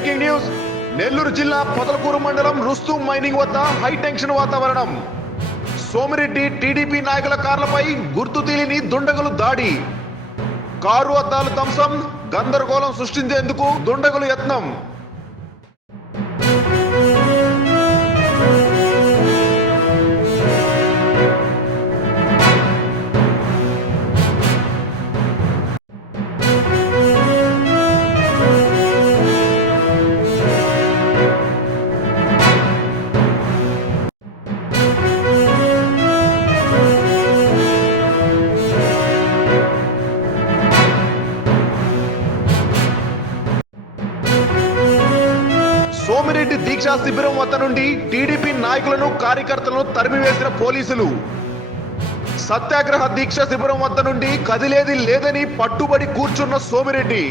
Breaking news. Nellore జిల్లా పొదలకూరు మండలం Rustu mining వద్ద హై టెన్షన్ వాతావరణం. సోమిరెడ్డి టీడీపీ నాయకుల కార్లపై గుర్తు తెలియని దుండగులు దాడి. కారు అద్దాలు ధ్వంసం గందరగోళం సృష్టించేందుకు దుండగులు యత్నం. సోమిరెడ్డి దీక్షా శిబిరం వద్ద నుండి టీడీపీ నాయకులను కార్యకర్తలను తరిమివేసిన పోలీసులు. సత్యాగ్రహ దీక్ష శిబిరం వద్ద నుండి కదిలేది లేదని పట్టుబడి కూర్చున్న సోమిరెడ్డి.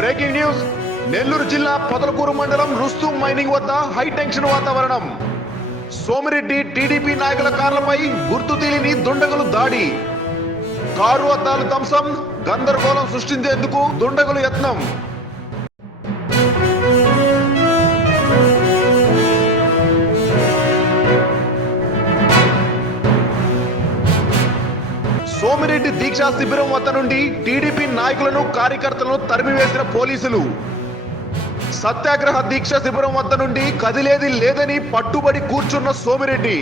Breaking news. నెల్లూరు జిల్లా పొదలకూరు మండలం రుస్తు మైనింగ్ వద్ద హై టెన్షన్ వాతావరణం. సోమిరెడ్డి టీడీపీ నాయకుల కార్లపై గుర్తు తెలియని దుండగులు దాడి. కారు అద్దాలు ధ్వంసం గందరగోళం సృష్టించేందుకు దుండగులు యత్నం. సోమిరెడ్డి దీక్షా శిబిరం వద్ద నుండి టీడీపీ నాయకులను కార్యకర్తలను తరిమివేసిన పోలీసులు. సత్యాగ్రహ దీక్ష శిబిరం వద్ద నుండి కదిలేది లేదని పట్టుబడి కూర్చున్న సోమిరెడ్డి.